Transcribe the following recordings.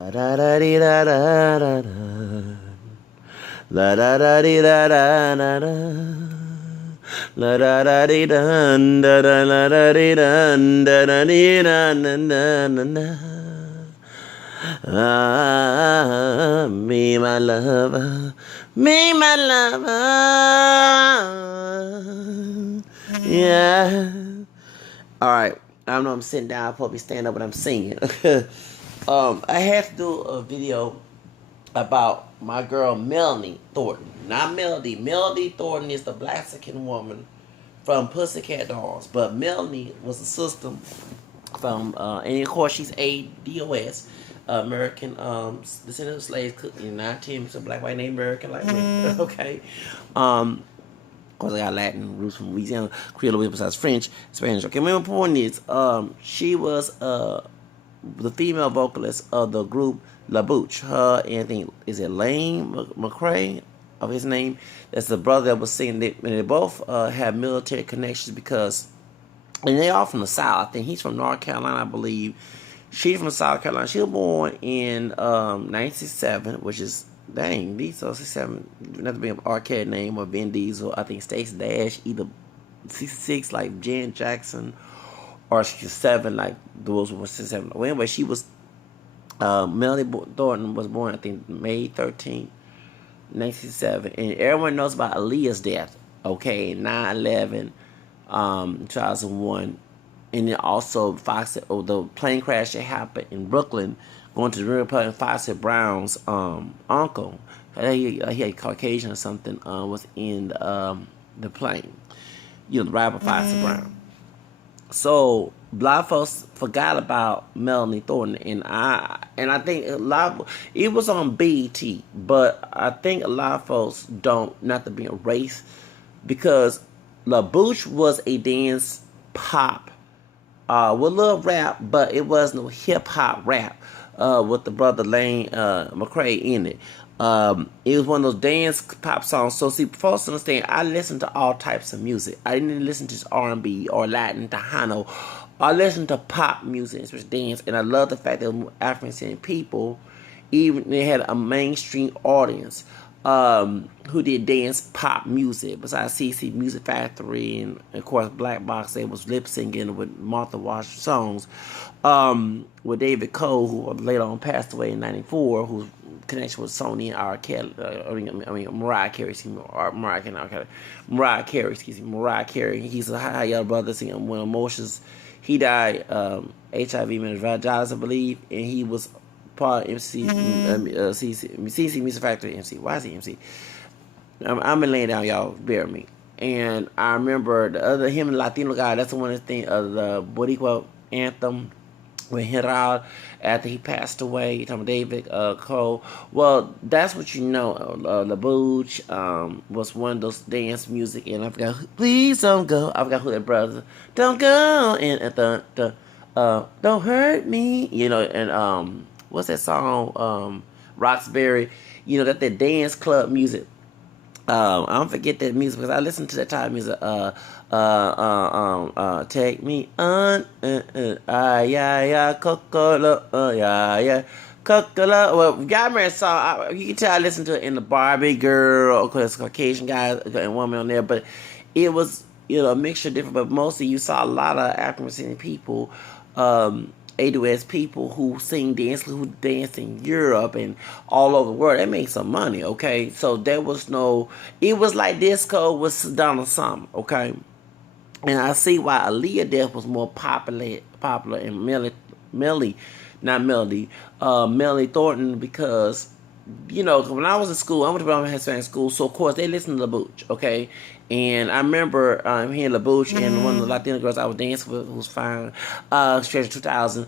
Da da da dee da da da da. La da da dee da da da da. La da da dee da da da la da dee da da da dee da da da da da. Ah, me my lover, me my lover. Yeah. All right. I know I'm sitting down. I'll probably stand up when I'm singing. I have to do a video about my girl Melanie Thornton. Not Melody. Melody Thornton is the Blaxican woman from Pussycat Dolls. But Melanie was a sister from, and of course she's ADOS, American descendant of slaves, United States, a black, white, Native American like me. Okay. Of course, I got Latin roots from Louisiana, Creole besides French, Spanish. Okay, my point is, she was the female vocalist of the group La Bouche. Her and I think is it Lane McCrae of his name. That's the brother that was singing. They both have military connections because, and they are from the South. I think he's from North Carolina, I believe. She's from South Carolina. She was born in 1967, which is, dang, these are 67, not to be an arcade name, or Vin Diesel, I think Stacey Dash, either 66 like Jan Jackson, or 67 like those were 67. Well, anyway, she was, Melanie Thornton was born, I think, May 13th, 1967. And everyone knows about Aaliyah's death, okay, 9/11, 2001. And then also the plane crash that happened in Brooklyn, going to the Republican Foxy Brown's uncle. He had Caucasian or something, was in the plane. The rapper Foxy Brown. So black folks forgot about Melanie Thornton, and I think a lot it was on BET, but I think a lot of folks don't, not to be a race, because La Bouche was a dance pop with a little rap, but it was no hip hop rap with the brother Lane McCrae in it. It was one of those dance pop songs. So see, folks understand, I listen to all types of music. I didn't listen to just R&B or Latin, Tejano. I listen to pop music, especially dance, and I love the fact that African people, even they had a mainstream audience who did dance pop music. Besides CC Music Factory and of course Black Box, they was lip syncing with Martha Wash songs. With David Cole, who later on passed away in '94, whose connection with Sony and R. Kelly, Mariah Carey, excuse me, or Mariah Carey. He's a high young brother singing when Emotions. He died HIV meningitis, I believe, and he was part of CC Music Factory MC. Why is he MC? I'm laying down, y'all. Bear with me. And I remember the other, him and Latino guy. That's the one that thing of the Boricua anthem with Herald after he passed away. You talking about David Cole? Well, that's what you know. La Bouche was one of those dance music, and I forgot. Please don't go. I forgot who that brother. Don't go and don't hurt me. And what's that song? Roxbury. That dance club music. I don't forget that music because I listen to that type of music. Take me on, yeah, Coca-Cola, yeah, Coca-Cola. Well, y'all remember that song? You can tell I listened to it in the Barbie Girl, of course, Caucasian guy and woman on there, but it was, a mixture of different, but mostly you saw a lot of African people, ADOS people who dance in Europe and all over the world. They make some money, okay? So there was it was like disco with Donald Summer, okay? And I see why Aaliyah death was more popular and Melanie Thornton, because when I was in school, I went to Birmingham Hispanic school, so of course they listened to La Bouche, okay? And I remember hearing La Bouche, and one of the Latina girls I was dancing with, who was fine, Stretch 2000,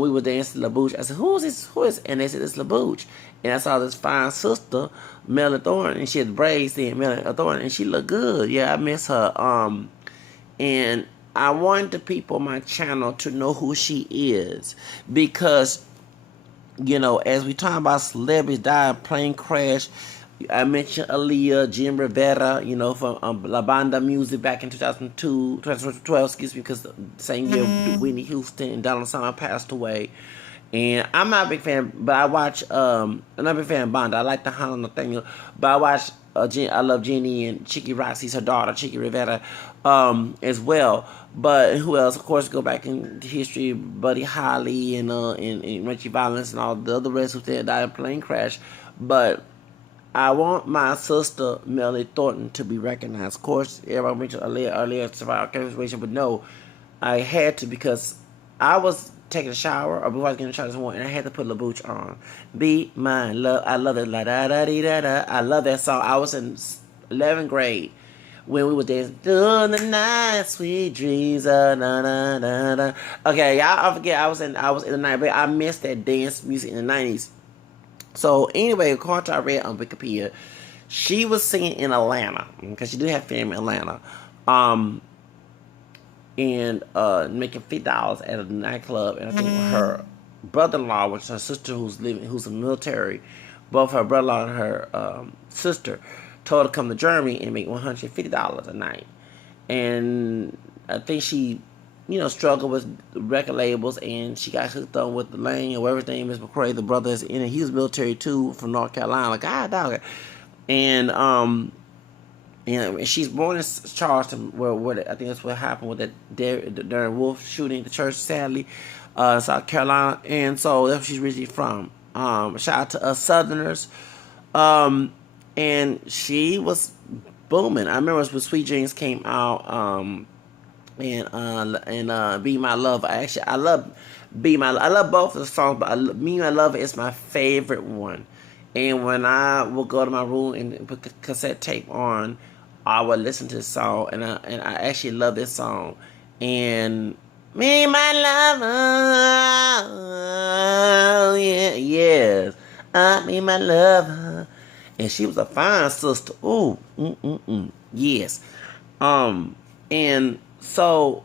we were dancing to La Bouche. I said, who is this? Who is? And they said, it's La Bouche. And I saw this fine sister, Melanie Thornton, and she had braids then, Melanie Thornton, and she looked good. Yeah, I miss her. And I wanted the people on my channel to know who she is, because as we talk about celebrities dying, plane crash, I mentioned Aaliyah, Jim Rivera, from La Banda Music back in 2012, excuse me, because the same year Whitney Houston and Donald Summer passed away. And I'm not a big fan, but I watch. I'm not a big fan of Bond. I like the Hana Nathaniel, but I watch. I love Jenny and Chicky Roxy's her daughter, Chicky Rivera, as well. But who else? Of course, go back in history, Buddy Holly and Richie Valens and all the other rest who died in a plane crash. But I want my sister Melanie Thornton to be recognized. Of course, everybody mentioned earlier survivor situation, but no, I had to because I was taking a shower or before I was getting a shower this morning, and I had to put Bouche on. Be my love, I love it. La da da dee da da. I love that song. I was in 11th grade when we were dancing through the night, sweet dreams. Na na na na. Okay, y'all, I forget. I was in the night, but I missed that dance music in the 90s. So anyway, according to I read on Wikipedia, she was singing in Atlanta because she did have family in Atlanta, and making $50 at a nightclub. And I think her brother-in-law, which is her sister who's in the military, both her brother-in-law and her sister, told her to come to Germany and make $150 a night. And I think she struggled with record labels, and she got hooked on with the Lane or whatever his name is, McCrae, the brother is in it. He was military too, from North Carolina. Like, God, dog. And she's born in Charleston, where I think that's what happened with that Darren Wolf shooting the church, sadly, South Carolina. And so that's where she's originally from. Shout out to us Southerners. And she was booming. I remember when Sweet Dreams came out. And Be My Love. I love I love both of the songs, but Be My Love is my favorite one. And when I will go to my room and put cassette tape on, I will listen to this song, and I actually love this song. And Me My Lover, yeah, yes, Me My Lover. And she was a fine sister. Ooh, yes. And so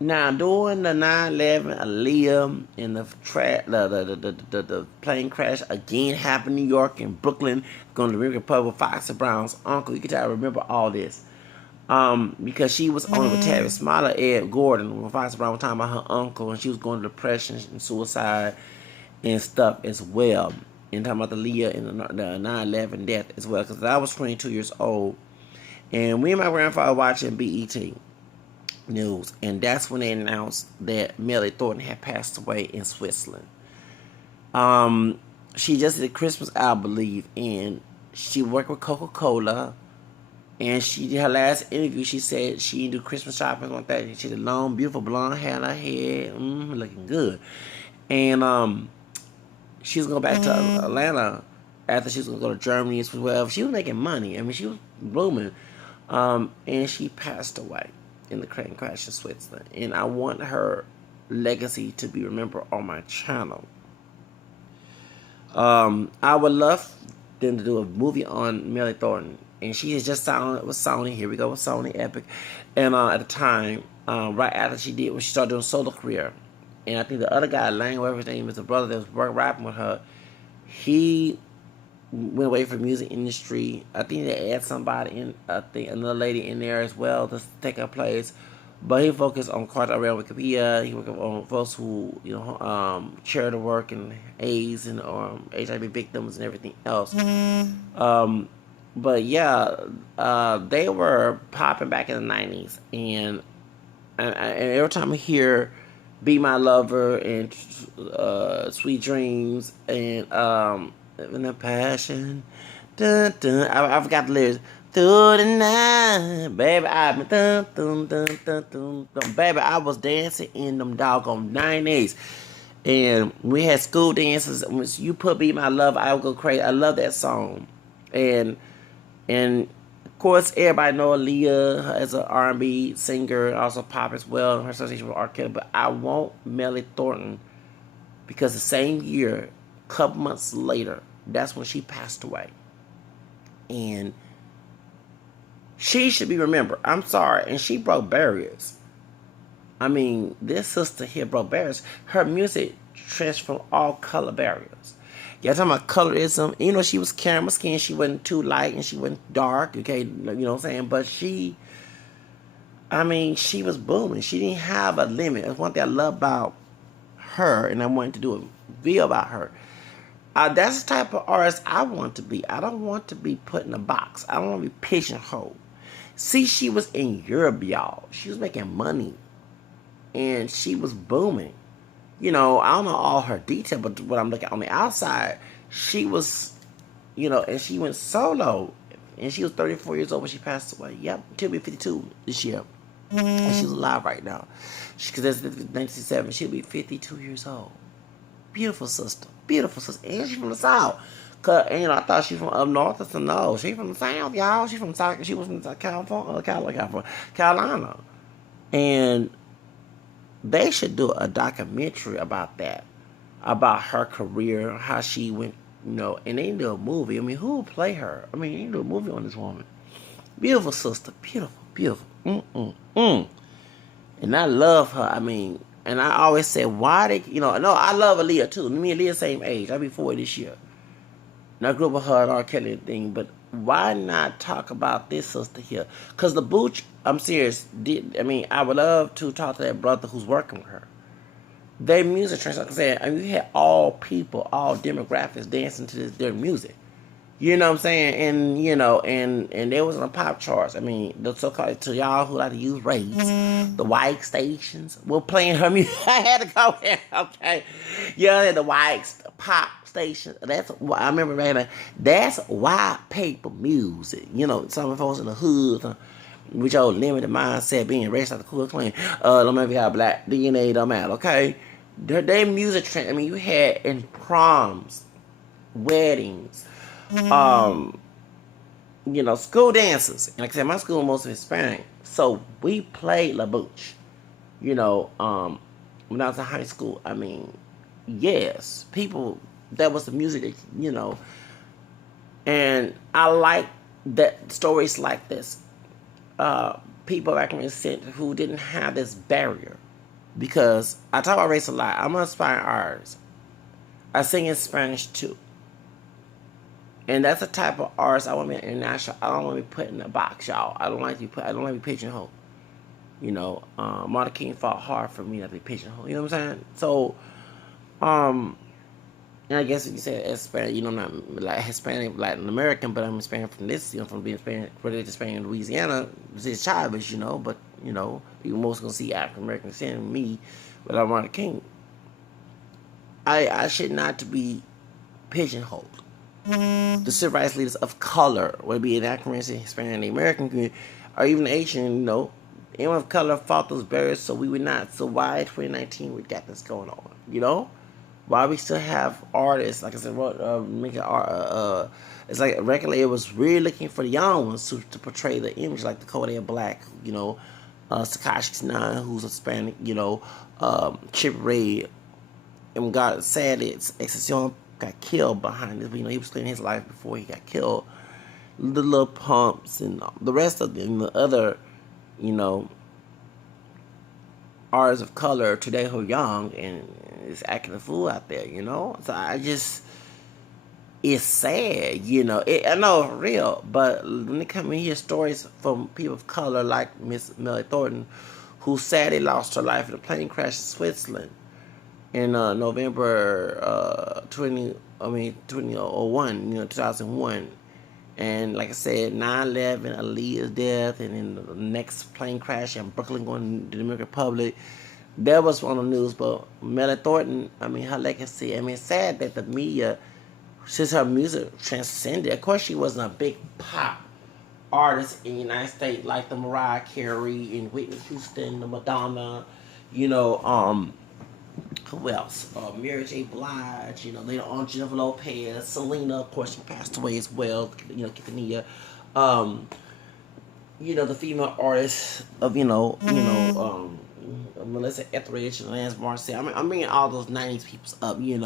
now during the 9/11, Aaliyah and the plane crash again happened in New York and Brooklyn, going to the Dominican Republic, Foxy Brown's uncle. You can tell I remember all this. Because she was on with Tavis Smiley, Ed Gordon, when Foxy Brown was talking about her uncle, and she was going to depression and suicide and stuff as well. And talking about the Leah and the 9/11 death as well. Because I was 22 years old. And me and my grandfather watching BET News. And that's when they announced that Melanie Thornton had passed away in Switzerland. She just did a Christmas album, I believe. And she worked with Coca-Cola. And she did her last interview. She said she didn't do Christmas shopping like that. She had long, beautiful blonde hair on her head. Looking good. And she was going back to Atlanta after she was going to go to Germany as well. She was making money. I mean, she was blooming. And she passed away in the plane crash in Switzerland. And I want her legacy to be remembered on my channel. I would love them to do a movie on Melanie Thornton. And she has just signed with Sony. Here we go with Sony Epic. And at the time, right after she started doing solo career. And I think the other guy, Lang, whatever his name is, the brother that was rapping with her, he went away from the music industry. I think they add somebody in, I think another lady in there as well to take her place. But he focused on Carter around Wikipedia. He worked on folks who, charity work and AIDS and HIV victims and everything else. But yeah, they were popping back in the 90s. And every time I hear Be My Lover and Sweet Dreams and the Passion, dun, dun, I forgot the lyrics. Through the night, baby, baby, I was dancing in them doggone 90s. And we had school dances. When you put Be My Love, I would go crazy. I love that song. And of course, everybody know Aaliyah as an R&B singer, and also pop as well, her association with R. Kelly. But I want Melanie Thornton because the same year, a couple months later, that's when she passed away. And she should be remembered. I'm sorry. And she broke barriers. I mean, this sister here broke barriers. Her music transformed all color barriers. Yeah, talking about colorism. She was caramel skin. She wasn't too light and she wasn't dark. Okay, you know what I'm saying? But she was booming. She didn't have a limit. That's one thing I love about her, and I wanted to do a video about her. That's the type of artist I want to be. I don't want to be put in a box. I don't want to be pigeonholed. See, she was in Europe, y'all. She was making money, and she was booming. You know, I don't know all her detail, but what I'm looking at on the outside, she was, you know, and she went solo, and she was 34 years old when she passed away. Yep, she'll be 52 this year, and she's alive right now. Because that's 1967. She'll be 52 years old. Beautiful sister, and she's from the South. Cause, and, you know, I thought she from up north. I said no, she from the South, y'all. She from South. She was from Carolina, and they should do a documentary about that, about her career, how she went, you know, and they do a movie. I mean, who will play her? I mean, they do a movie on this woman. Beautiful sister, beautiful. And I love her. I mean, and I always say, why they, you know, no, I love Aaliyah too. Me and Aaliyah same age. I'll be 40 this year. And I grew up with her and R. Kelly thing, but why not talk about this sister here? Because the Bouche, I'm serious, I would love to talk to that brother who's working with her. Their music trends, like I said, I mean, you had all people, all demographics dancing to their music. You know what I'm saying? And, you know, and they was on the pop charts. I mean, the so-called, to y'all who like to use race, the white stations were playing her music. I had to go there, okay? Yeah, the white pop station. That's why I remember right. That's white paper music. You know, some folks in the hood, with your limited mindset, being raised out the cool clean. Don't matter if you have black DNA, don't matter. Okay, their music trend. I mean, you had in proms, weddings, you know, school dances. And like I said, my school was mostly Hispanic, so we played La Bouche. You know, when I was in high school, I mean, yes, people. That was the music that, you know, and I like that stories like this. People back in the city who didn't have this barrier, because I talk about race a lot. I'm an aspiring artist. I sing in Spanish too, and that's the type of artist I want to be international. I don't want to be put in a box, y'all. I don't like to be pigeonholed. You know, Martin King fought hard for me not to be pigeonholed. You know what I'm saying? So, and I guess you say Hispanic, you know, not like Hispanic, Latin American, but I'm Hispanic from this, you know, from being Hispanic, related to Spain in Louisiana. It's Chavez, you know, but, you know, you most gonna see African Americans in me, but I'm Martin King. I should not to be pigeonholed. The civil rights leaders of color, whether it be an African American, Hispanic, the American community, or even Asian, you know, anyone of color fought those barriers, so we would not. So why 2019 we got this going on, you know? Why we still have artists, like I said, making art, it's like a record label was really looking for the young ones to portray the image, like the Kodak Black, you know, Tekashi 9, who's Hispanic, you know, Chip Ray, and God sadly, Excepcion got killed behind this, but you know, he was living his life before he got killed. The Little Pumps and the rest of them, the other, you know, artists of color today who are young and is acting a fool out there, you know. So I just, it's sad, you know. I know it's real, but when they come and hear stories from people of color like Miss Melanie Thorton, who sadly lost her life in a plane crash in Switzerland in November 2001, you know, 2001. And like I said, 9/11, Aaliyah's death, and then the next plane crash in Brooklyn going to the Dominican Republic. That was on the news, but Melanie Thornton, I mean, her legacy, I mean, it's sad that the media, since her music transcended, of course she wasn't a big pop artist in the United States like the Mariah Carey and Whitney Houston, the Madonna, you know, who else? Mary J. Blige, you know, later on Jennifer Lopez, Selena, of course, she passed away as well, you know, Quintanilla. You know, the female artists of, Melissa Etheridge, Lance Marcel. I mean, I'm bringing all those 90s people up, you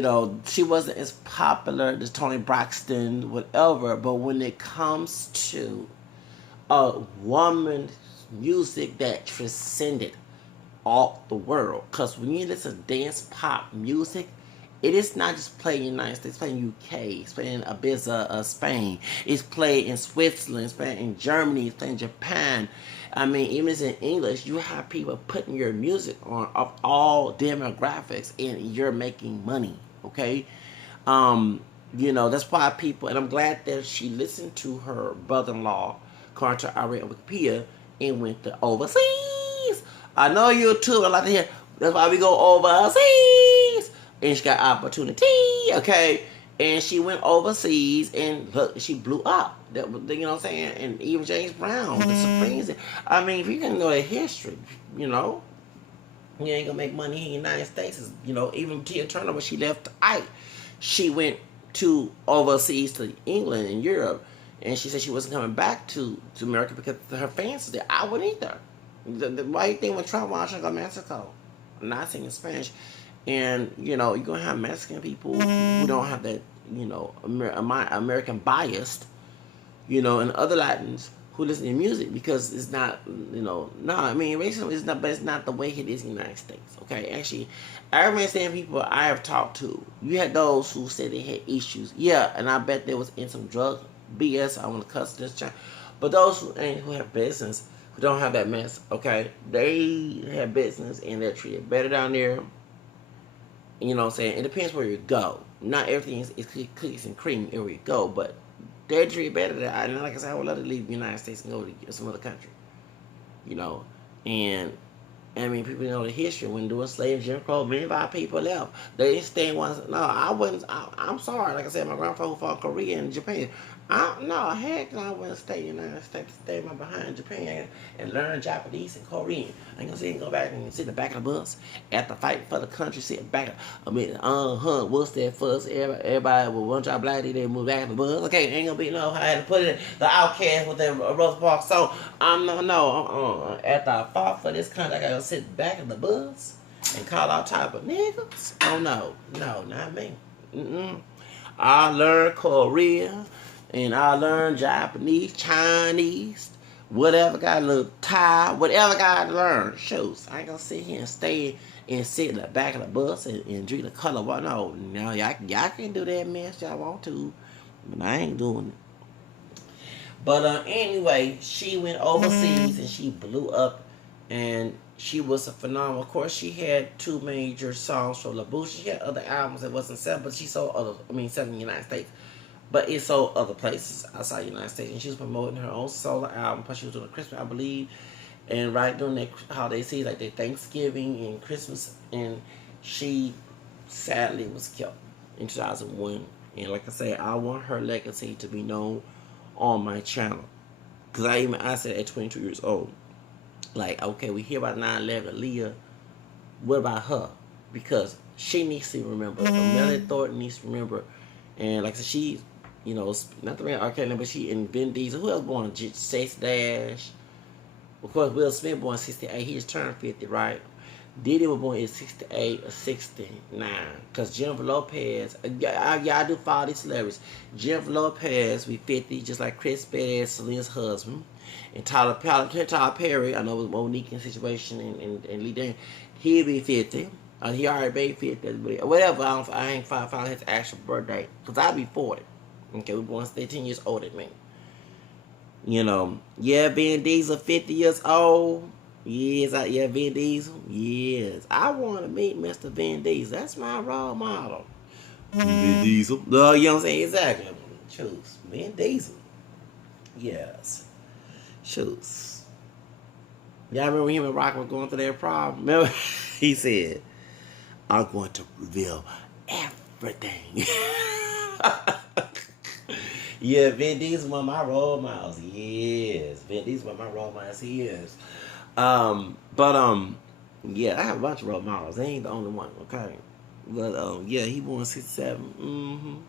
know, she wasn't as popular as Toni Braxton, whatever, but when it comes to a woman's music that transcended all the world, because when you listen to dance pop music, It is not just playing in the United States, it's playing in UK, it's playing in Ibiza, Spain, it's played in Switzerland, it's playing in Germany, it's playing in Japan. I mean, even if it's in English, you have people putting your music on of all demographics and you're making money, okay? Um, you know, that's why people, and I'm glad that she listened to her brother-in-law, according to I read on Wikipedia, and went to overseas. I know you too, I like to hear, that's why we go overseas. And she got opportunity, okay? And she went overseas and look, she blew up. That was, you know what I'm saying? And even James Brown, the Supremes. I mean, if you can know their history, you know, you ain't gonna make money in the United States. You know, even Tia Turner, when she left Ike, she went to overseas to England and Europe, and she said she wasn't coming back to America because her fans was there. I wouldn't either. Why do you think when Trump wanted to go to Mexico? I'm not singing Spanish. And, you know, you're going to have Mexican people who don't have that, you know, American bias, you know, and other Latins who listen to music because it's not, you know, no, I mean, racism is not, but it's not the way it is in the United States, okay? Actually, I understand people I have talked to, you had those who said they had issues. Yeah, and I bet there was in some drug BS, I want to cuss this child. But those who have business, who don't have that mess, okay, they have business and they're treated better down there. You know what I'm saying? It depends where you go. Not everything is cookies and cream everywhere you go, but they're treated better than I. And like I said, I would love to leave the United States and go to some other country. You know? And, I mean, people know the history. When doing slave Jim Crow, many of our people left. They didn't stay in one. No, I wouldn't. I'm sorry. Like I said, my grandfather fought Korea and Japan. No, heck no, I wouldn't stay in the United States, stay my behind in Japan and learn Japanese and Korean. I ain't gonna say go back and sit in the back of the bus after fighting for the country, sit back. I mean, what's that fuss? Everybody with one job black, they move back in the bus. Okay, ain't gonna be no. I had to put it the Outcast with that Rosa Parks song. After I fought for this country, I gotta sit back in the bus and call all type of niggas. Oh no, not me. I learned Korean. And I learned Japanese, Chinese, whatever got a little Thai, whatever I got to learn. Shoes. I ain't gonna sit here and stay and sit in the back of the bus and drink the color water. No, y'all can do that mess y'all want to, but I ain't doing it. But anyway, she went overseas and she blew up, and she was a phenomenal. Of course, she had 2 major songs from Bouche. She had other albums that wasn't selling, but she sold other. Selling in the United States. But it sold other places outside the United States. And she was promoting her own solo album. Plus she was doing a Christmas, I believe. And right during that holiday season, like their Thanksgiving and Christmas. And she sadly was killed in 2001. And like I said, I want her legacy to be known on my channel. Because I said at 22 years old. Like, okay, we hear about 9/11, Leah. What about her? Because she needs to remember. Melanie Thorton needs to remember. And like I said, she, you know, not the real arcade, but she and Vin Diesel. Who else born? Chase Dash. Of course, Will Smith born in 68. He just turned 50, right? Diddy was born in 68 or 69. Because Jennifer Lopez, I do follow these celebrities. Jennifer Lopez be 50, just like Chris Perez, Selena's husband. And Tyler Perry, I know it was Monique in situation, and Lee Daniels, he'll be 50. He already made 50, whatever. I ain't found his actual birthday. Because I'll be 40. Okay, we born 13 years older than me. You know, yeah, Vin Diesel, 50 years old. Yes, Vin Diesel. Yes, I want to meet Mr. Vin Diesel. That's my role model. Vin Diesel. You know what I'm saying? Exactly. Choose Vin Diesel. Yes. Choose. Y'all remember him and Rock was going through their problem? Remember? He said, I'm going to reveal everything. Yeah, Vin Diesel one of my role models. Yes, Vin Diesel one of my role models. He is. Yeah, I have a bunch of role models. They ain't the only one, okay? But yeah, he born 67.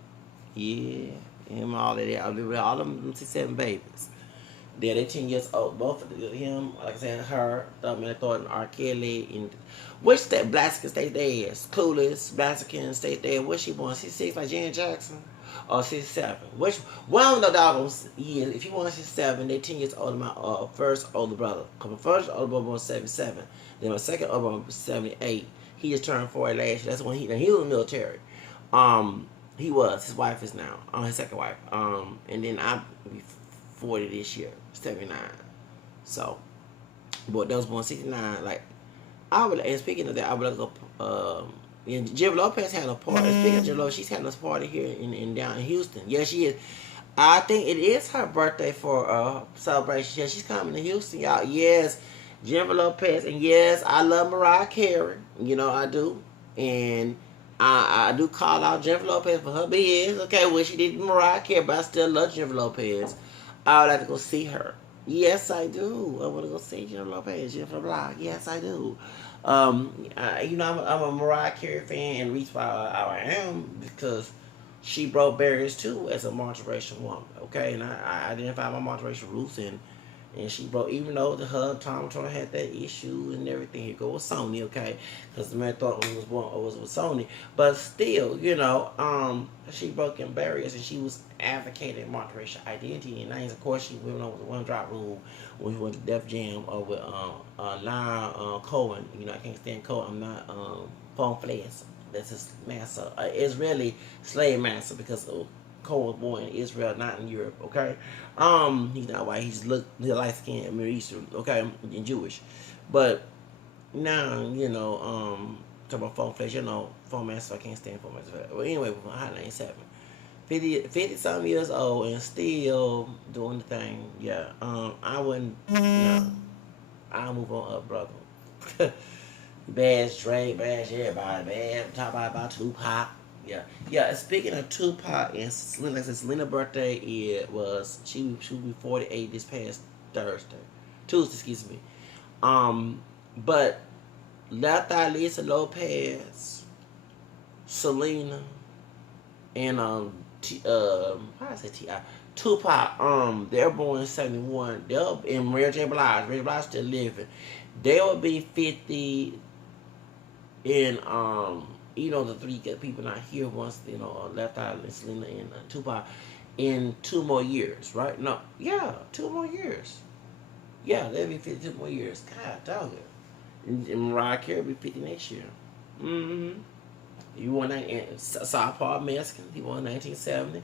Yeah, him all that. All them 67 babies. They're 10 years old. Both of him, like I said, her, Melanie Thornton, R. Kelly, and which state Blaxican state there is? Clueless, Blaxican state there. What's she born? 66 like Janet Jackson? Or 67? Which one of the doggos years? If you born 67, they're 10 years older than my first older brother. Cause my first older brother was 77. Then my second older brother was 78. He just turned 40 last year. That's when he was in the military. He was. His wife is now. His second wife. And then I'll be 40 this year, 79. So, but that was born 69. Like, I would. And speaking of that, I would look up. And Jennifer Lopez had a party. Speaking of Jennifer Lopez, she's having a party here in down in Houston. Yeah, she is. I think it is her birthday for celebration. Yeah, she's coming to Houston, y'all. Yes, Jennifer Lopez, and yes, I love Mariah Carey. You know I do, and I do call out Jennifer Lopez for her BS. Okay, well she did Mariah Carey, but I still love Jennifer Lopez. I would like to go see her. Yes, I do. I want to go see Jennifer Lopez, Jennifer Blah. Yes, I do. I'm a Mariah Carey fan, and reason why I am because she broke barriers too as a multiracial woman. Okay, and I identify my multiracial roots, and she broke, even though her Tom Turner had that issue and everything. Here go with Sony, okay, because the man thought when he was born was with Sony, but still, she broke in barriers, and she was advocating multiracial identity. And of course, she went over the One Drop Rule when we went to Def Jam with Lyle Cohen. I can't stand Cohen. I'm not Phone Flash. That's his master, Israeli slave master, because Cole was born in Israel, not in Europe. Okay, he's not white. He's light skinned, Middle Eastern. Okay, and Jewish. But now, talking about Phone Flash, Phone Master. I can't stand Phone Master. Well, anyway, Hot 97, 50 some years old and still doing the thing. Yeah, I wouldn't. No, I'll move on up, brother. Bash Drake, bash everybody, bad. Talk about Tupac. Yeah. Speaking of Tupac and Selena, Selena's birthday, she will be 48 this past Tuesday, excuse me. But Lata, Lisa Lopez, Selena, and how I say T.I. Tupac, they're born in 71. They'll in Mary J. Blige. Mary J. Blige still living. They will be 50 in the three people not here once, Left Eye and Selena and Tupac in 2 more years, right? No, yeah, 2 more years. Yeah, they'll be 50 2 more years. God dog it. And Mariah Carey will be 50 next year. Mm-hmm. You won that, and Paul Meskin, he won 1970.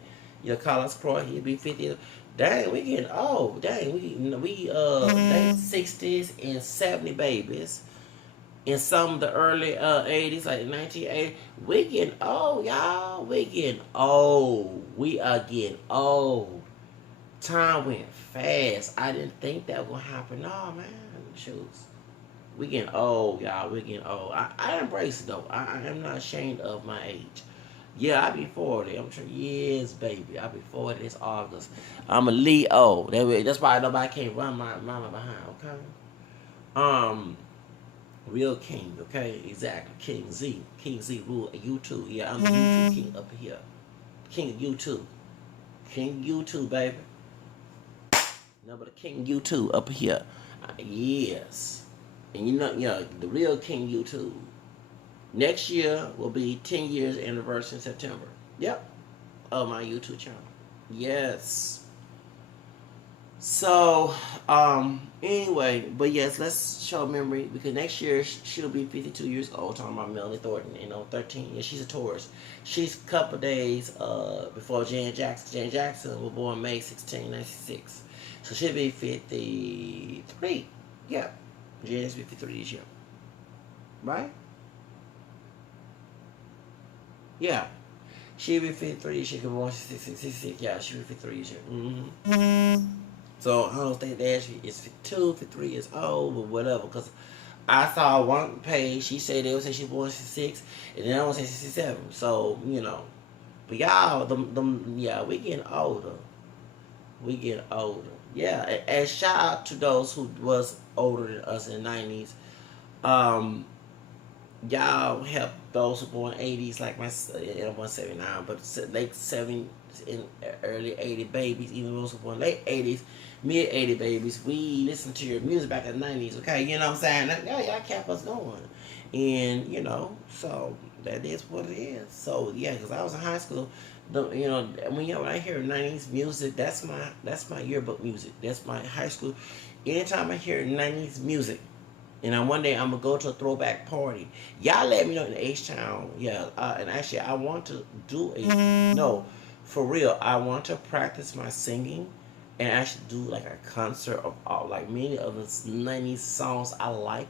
Carlos Croy, he'll be 50. Dang, we getting old. Dang, we 60s and 70 babies. In some of the early 80s, like 1980, we getting old, y'all. We getting old. We are getting old. Time went fast. I didn't think that was going to happen. No, man. Shoes. We getting old, y'all. We getting old. I embrace it, though. I am not ashamed of my age. Yeah, I be 40. I'm sure. Yes, baby. I be 40 this August. I'm a Leo. That's why nobody can't run my mama behind, okay? Real king, okay? Exactly. King Z. King Z rule YouTube. Yeah, I'm the YouTube king up here. King of YouTube. King of YouTube, baby. Number the king of YouTube up here. Yes. And the real king of YouTube. Next year will be 10 years anniversary in September. Yep. Of my YouTube channel. Yes. So, anyway, but yes, let's show memory, because next year she'll be 52 years old. Talking about Melanie Thorton, 13. Yeah, she's a Taurus. She's a couple days before Janet Jackson. Janet Jackson was born May 16, 1996. So she'll be 53. Yeah. Janet's 53 this year. Right? Yeah. She'll be 53 this year. She was born 66. Yeah, she'll be 53 this year. Mm-hmm. So I don't think that she is 52, 53 years old, or whatever. Because I saw one page, she said they would say she was born 66, and then I would say 67. So, But y'all, we getting older. We getting older. Yeah, and shout out to those who was older than us in the 90s. Y'all help those who born 80s, like my 179, but late 70s and early 80 babies, even those who born late 80s, mid 80 babies. We listened to your music back in the 90s, okay? You know what I'm saying? Y'all kept us going. And, so that is what it is. So, yeah, because I was in high school, when I hear 90s music, that's my yearbook music. That's my high school. Anytime I hear 90s music, And one day I'm gonna go to a throwback party. Y'all let me know in H-Town. Yeah, and actually I want to do no, for real. I want to practice my singing and actually do like a concert of all like many of the '90s songs I like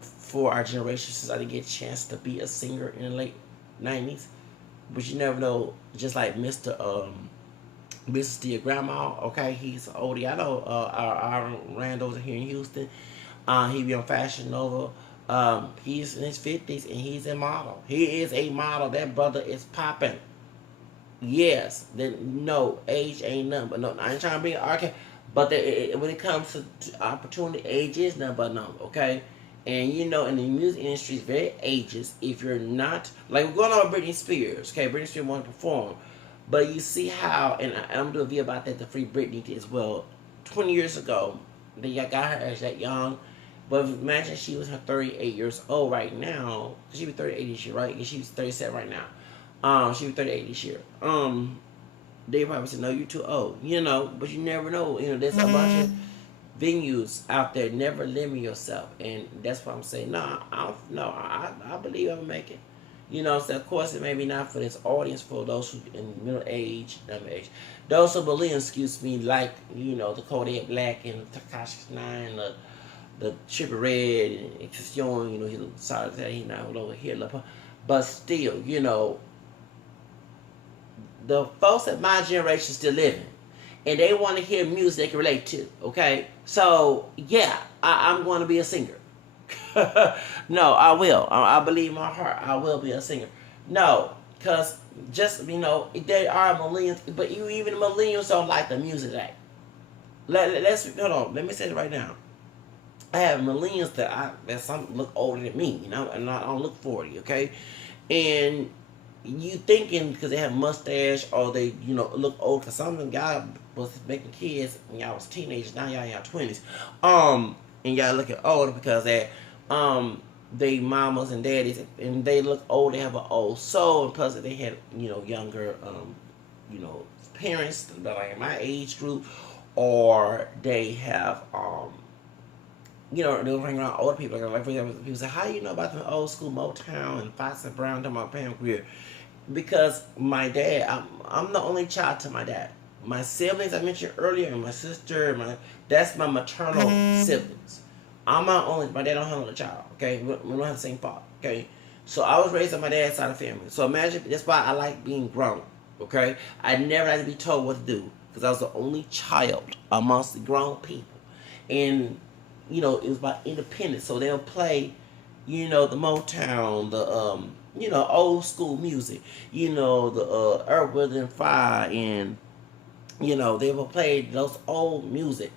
for our generation, since I didn't get a chance to be a singer in the late '90s. But you never know. Just like Mr. Steve Grandma, okay, he's an oldie. I know our Randos here in Houston. He be on Fashion Nova. He's in his 50s and he's a model. He is a model. That brother is popping. Yes, then no, age ain't nothing. But no, I ain't trying to be an arcade. But when it comes to opportunity, age is nothing but a number, okay? And you know, in the music industry, it's very ageist. If you're not, like, we're going on with Britney Spears, okay? Britney Spears wanted to perform. But you see how, and I'm going to do a video about that, the Free Britney as well. 20 years ago, they got her as that young. But imagine she was her 38 years old right now. She be 38 this year, right? She was 37 right now. She was 38 this year. They probably said, no, you're too old. You know, but you never know. You know, there's a bunch of venues out there. Never limit yourself. And that's what I'm saying. No, I believe I'm making. You know, so of course it may be not for this audience, for those who in middle age, those who believe, excuse me, like, you know, the Kodak Black and the Takashi 9, the Trippie Redd and Exception, you know, he's sorry that he's not over here, but still, you know, the folks at my generation still living, and they want to hear music they can relate to. Okay, so yeah, I'm going to be a singer. No, I will. I believe in my heart I will be a singer. No, because just, you know, there are millennials, but even millennials don't like the music act. Let's hold on. Let me say it right now. I have millennials that some look older than me, you know, and I don't look 40, okay? And you thinking because they have mustache or they, you know, look old, because some of them y'all was making kids when y'all was teenagers, now y'all in y'all 20s. And y'all looking older because they mamas and daddies, and they look old, they have an old soul, and plus they had, you know, younger, you know, parents that are in my age group, or they have, you know, they'll bring around older people. Like, for example, people say, how do you know about the old school Motown and Fox and Brown talking about Pam Grier? Because my dad, I'm the only child to my dad. My siblings I mentioned earlier, and my sister, that's my maternal siblings. I'm my dad don't have another child, okay? We don't have the same father, okay? So I was raised on my dad's side of the family. So imagine, that's why I like being grown, okay? I never had to be told what to do, because I was the only child amongst the grown people. And you know, it was about independence. So they'll play, you know, the Motown, the you know, old school music, you know, the Earth, Wind and Fire, and you know, they will play those old music,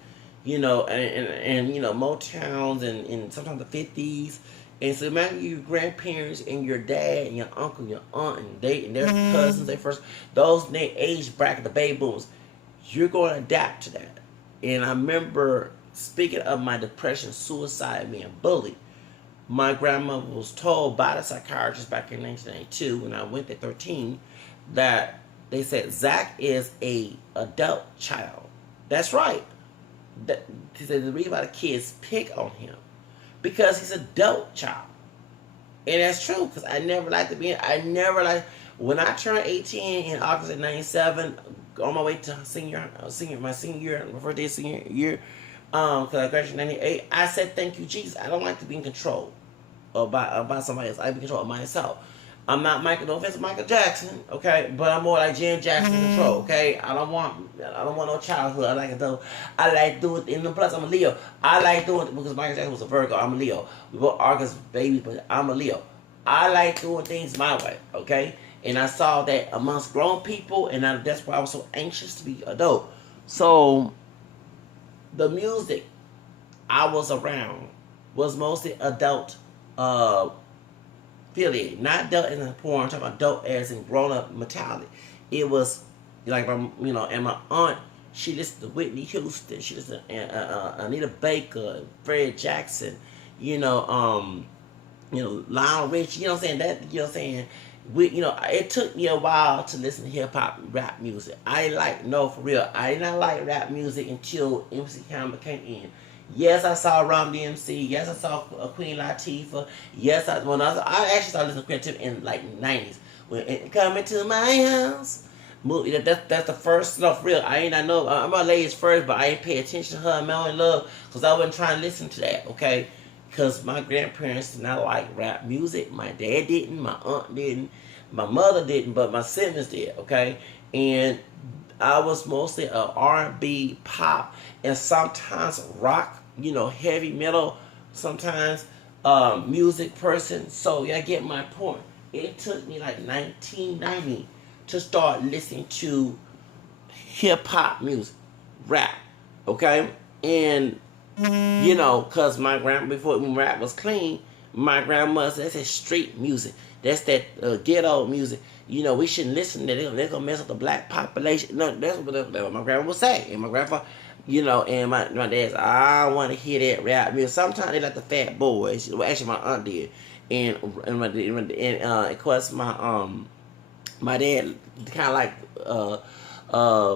you know, and you know, Motowns and sometimes the 50s. And so imagine your grandparents and your dad and your uncle and your aunt and their cousins, they age bracket, the baby boomers. You're going to adapt to that. And I remember, speaking of my depression, suicide, being bullied, my grandmother was told by the psychiatrist back in 1992 when I went at 13 that they said Zach is a adult child. That's right. He said the reason why the kids pick on him because he's an adult child, and that's true. Because I never liked when I turned 18 in August of '97, on my way to my senior year, my first day of senior year. Because I graduated in 98, I said, thank you, Jesus. I don't like to be in control by somebody else. I be in control of myself. I'm not no offense to Michael Jackson, okay? But I'm more like Jan Jackson in control, okay? I don't want no childhood. I like doing it. And plus, I'm a Leo. I like doing it because Michael Jackson was a Virgo. I'm a Leo. We both August babies, but I'm a Leo. I like doing things my way, okay? And I saw that amongst grown people, and that's why I was so anxious to be adult. So the music I was around was mostly adult affiliated, not adult as in porn. I'm talking about adult as in grown up mentality. It was like, you know, and my aunt, she listened to Whitney Houston, she listened to Anita Baker, Fred Jackson, you know, Lionel Richie, you know what I'm saying? It took me a while to listen to hip hop and rap music. For real, I did not like rap music until MC Hammer came in. Yes, I saw Ram DMC. Yes, I saw Queen Latifah. Yes, I actually started listening to Queen Latifah in like '90s. When coming to my house, movie. That's the first stuff. Real. I know. I'm my ladies first, but I ain't pay attention to her. Melanie Love, because I wasn't trying to listen to that. Okay, because my grandparents did not like rap music. My dad didn't. My aunt didn't. My mother didn't, but my siblings did. Okay, and I was mostly a R&B, pop, and sometimes rock, heavy metal, sometimes music person. So y'all get my point. It took me like 1990 to start listening to hip hop music, rap, okay? And, because my grandma, before when rap was clean, my grandmother said, that's that street music. That's that ghetto music. We shouldn't listen to them. They're going to mess up the black population. No, that's what my grandma would say. And my grandfather, and my dad said, I don't want to hear that rap music. Sometimes they like the Fat Boys. Well, actually, my aunt did. And of course, my dad kind of like,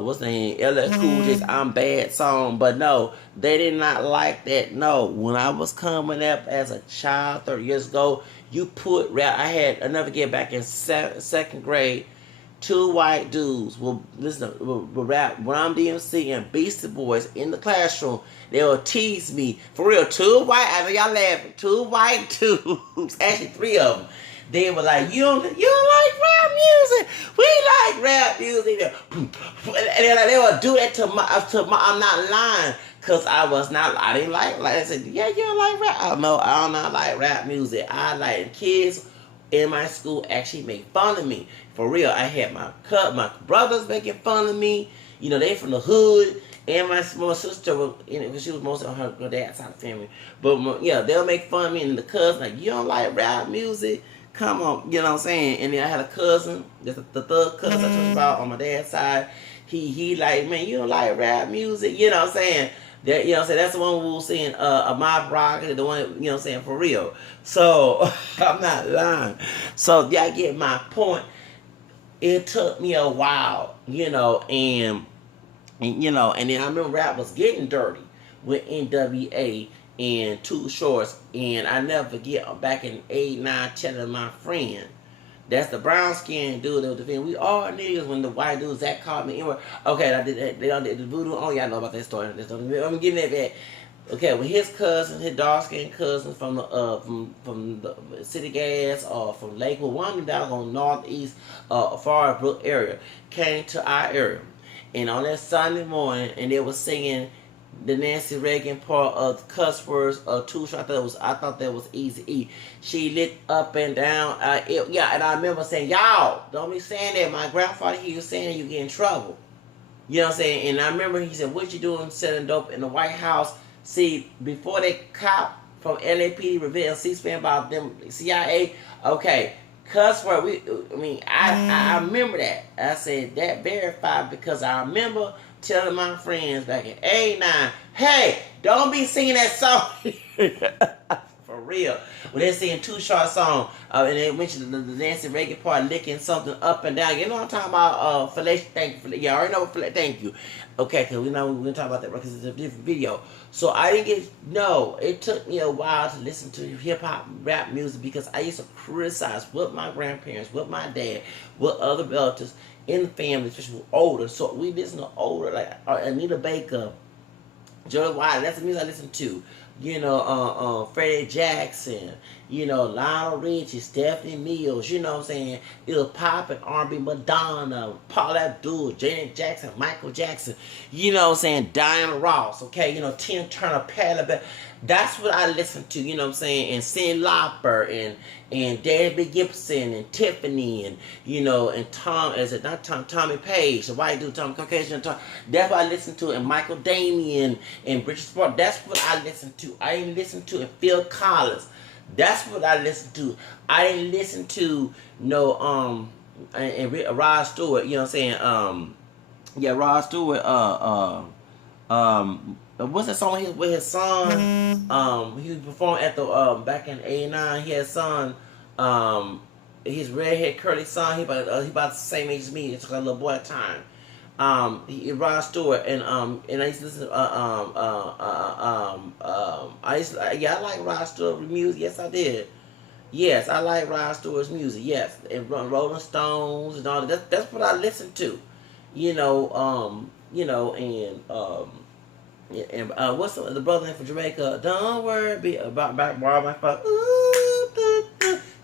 what's the name? LL Cool J's I'm Bad song. But no, they did not like that. No, when I was coming up as a child 30 years ago, you put rap. I never get back in second grade. Two white dudes will rap Ram DMC and Beastie Boys in the classroom. They will tease me. For real, two white, I know y'all laughing, two white dudes, actually three of them. They were like, you don't like rap music? We like rap music. And they would do that to my I'm not lying. Because I didn't like I said, yeah, you don't like rap? No, I don't not like rap music. I like kids in my school actually made fun of me. For real, I had my brothers making fun of me. They from the hood. And my small sister, she was mostly on her dad's side of the family. But, they'll make fun of me. And the cousin, like, you don't like rap music? Come on, you know what I'm saying? And then I had a cousin, the third cousin I talked about on my dad's side. He like, man, you don't like rap music? You know what I'm saying? That, that's the one who was saying, my rock, the one, saying, for real. So, I'm not lying. So, y'all get my point. It took me a while, and then I remember rap was getting dirty with NWA and Too Shorts, and I never forget back in '89 telling my friend, that's the brown skinned dude that was defending. We all niggas when the white dudes that called me anyway. Okay, I did that. They done did the voodoo. Oh, y'all know about that story. I'm getting that back. Okay, with his cousin, his dark skinned cousin from the City Gas or from Lakewood, one of them down on northeast Forest Brook area, came to our area. And on that Sunday morning, and they was singing the Nancy Reagan part of cuss words of Too Short. I thought that was Easy E. She lit up and down. And I remember saying, y'all, don't be saying that. My grandfather, he was saying you get in trouble. You know what I'm saying? And I remember he said, what you doing selling dope in the White House? See, before they cop from LAPD revealed C-SPAN about them CIA, okay, cuss word. I remember that. I said that verified because I remember telling my friends back in '89, hey, don't be singing that song. For real. When they're singing Too Short song, and they mentioned the Nancy Reagan part, licking something up and down. You know what I'm talking about? Fellation, thank you. Yeah, I already know what thank you. Okay, because we're going to talk about that because it's a different video. So I didn't it took me a while to listen to hip-hop, rap music, because I used to criticize with my grandparents, with my dad, with other relatives in the family, especially older. So we listen to older, like Anita Baker, Joe Wilde. That's the music I listen to. Freddie Jackson, Lionel Richie, Stephanie Mills, you know what I'm saying? It was pop and R&B, Madonna, Paul Abdul, Janet Jackson, Michael Jackson, you know what I'm saying? Diana Ross, okay? Tina Turner, Patti LaBelle. That's what I listen to, you know what I'm saying? And Cyndi Lauper and Debbie Gibson and Tiffany and, and Tommy Page, the white dude, Tommy Caucasian. That's what I listen to. And Michael Damian and Bridget Sport. That's what I listen to. I didn't listen to Phil Collins. That's what I listened to. I didn't listen to Rod Stewart, you know what I'm saying? Rod Stewart, what's that song with his son? He performed at the back in '89. He had a son, his redhead curly son. He about the same age as me. It's like a little boy at the time. Rod Stewart, and I used to listen to I used to, yeah, I like Rod Stewart music. Yes, I did. Yes, I like Rod Stewart's music. Yes, and Rolling Stones and all that. That's what I listen to. And yeah, and what's the brother from Jamaica? Don't worry be about borrow my phone.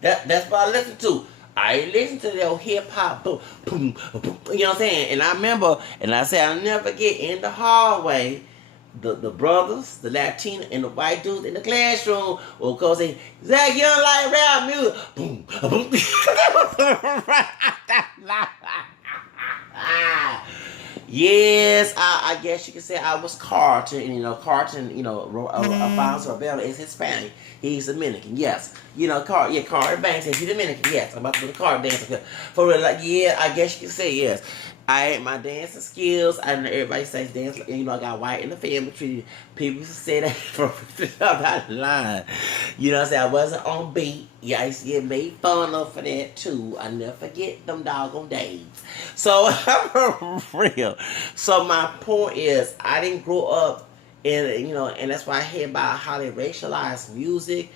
That's what I listen to. I listen to that hip hop, boom, boom, boom. You know what I'm saying? And I remember, and I said I'll never get in the hallway. The brothers, the Latina, and the white dudes in the classroom will go say, Zach, you don't like rap music. Boom, boom. Yes, I guess you could say I was Carlton. Carlton, Alfonso Rebello is Hispanic. He's Dominican, yes. Carter Banks is Dominican, yes. I'm about to do the card dancing. For real, like, yeah, I guess you could say yes. I had my dancing skills. I know everybody says dance. I got white in the family tree. People used to say that from I'm not lying. You know what I'm saying? I wasn't on beat. Yeah, I used to get made fun of for that too. I never forget them doggone days. So, for real. So my point is, I didn't grow up and that's why I hear about how they racialize music.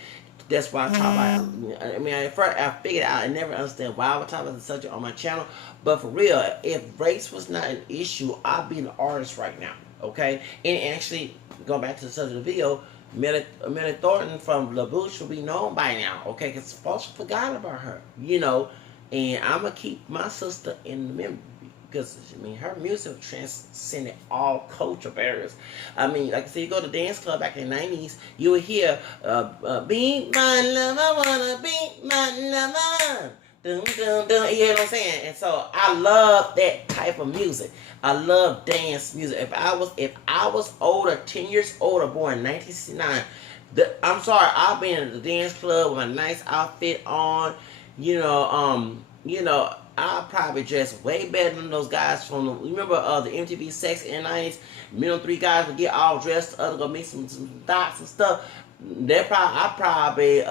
That's why I talk about. At first I figured out. I never understand why I would talk about the subject on my channel. But for real, if race was not an issue, I'd be an artist right now. Okay, and actually going back to the subject of the video, Melanie Thorton from Bouche will be known by now. Okay, because folks forgot about her. And I'm gonna keep my sister in the memory. Because, her music transcended all culture barriers. Like I said, you go to dance club back in the 90s, you would hear, be my lover, wanna be my lover. Dun, dun, dun, you know what I'm saying? And so I love that type of music. I love dance music. If I was older, 10 years older, born in 1969, I'm sorry, I've been in the dance club with a nice outfit on, I probably dress way better than those guys from remember the MTV Sex in the 90s. Three guys would get all dressed up, go make some dots and stuff. I probably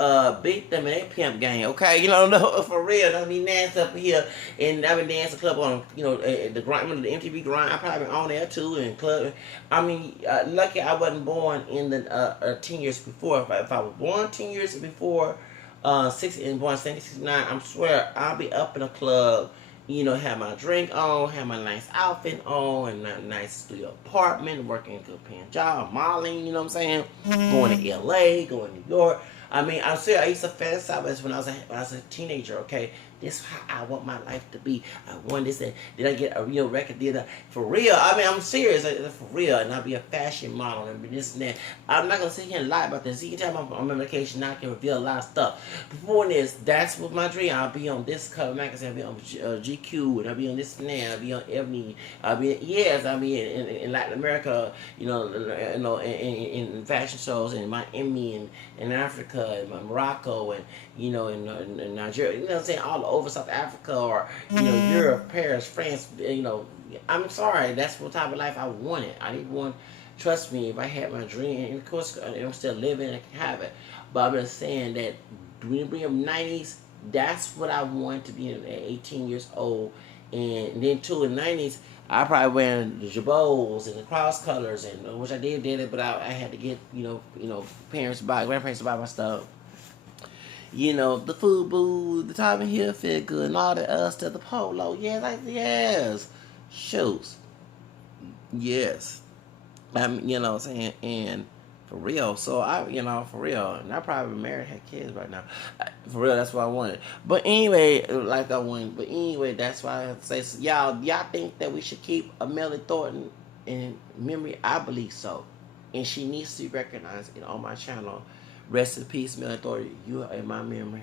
beat them in their pimp game. Okay, no, for real. Don't be nasty up here. And I've been dancing club on the grind, the MTV grind. I probably been on there too and club. Lucky I wasn't born in the 10 years before. If I was born 10 years before. 1969, I swear I'll be up in a club, have my drink on, have my nice outfit on, and a nice studio apartment, working a good paying job, modeling, you know what I'm saying? Going to LA, going to New York. I'm serious. I used to fantasize when I was a teenager, okay? This is how I want my life to be. I want this. Did I get a real record deal? For real. I'm serious. For real. And I'll be a fashion model and this and that. I'm not going to sit here and lie about this. You can tell I'm on medication now. I can reveal a lot of stuff. Before this, that's what my dream. I'll be on this cover magazine. I'll be on GQ. And I'll be on this and that. I'll be on Ebony. I'll be in Latin America, in fashion shows in Miami and in Africa and Morocco and, in Nigeria. You know what I'm saying? All over South Africa or Europe, Paris, France. I'm sorry, that's what type of life I wanted. I didn't want. Trust me, if I had my dream, and of course I'm still living, I can have it. But I'm just saying that when you bring up 90s, that's what I wanted to be at 18 years old. And then too in the 90s, I probably wearing the jabots and the cross colors, and which I did it, but I had to get grandparents to buy my stuff. The FUBU, the Tommy Hilfiger, and all the other stuff, the polo. Yes. Shoes. Yes. What I'm saying? And for real. So, for real. And I probably married, had kids right now. For real, that's what I wanted. But anyway, that's why I have to say, so y'all think that we should keep a Melanie Thornton in memory? I believe so. And she needs to be recognized on my channel. Rest in peace, Melanie Thornton. You are in my memory.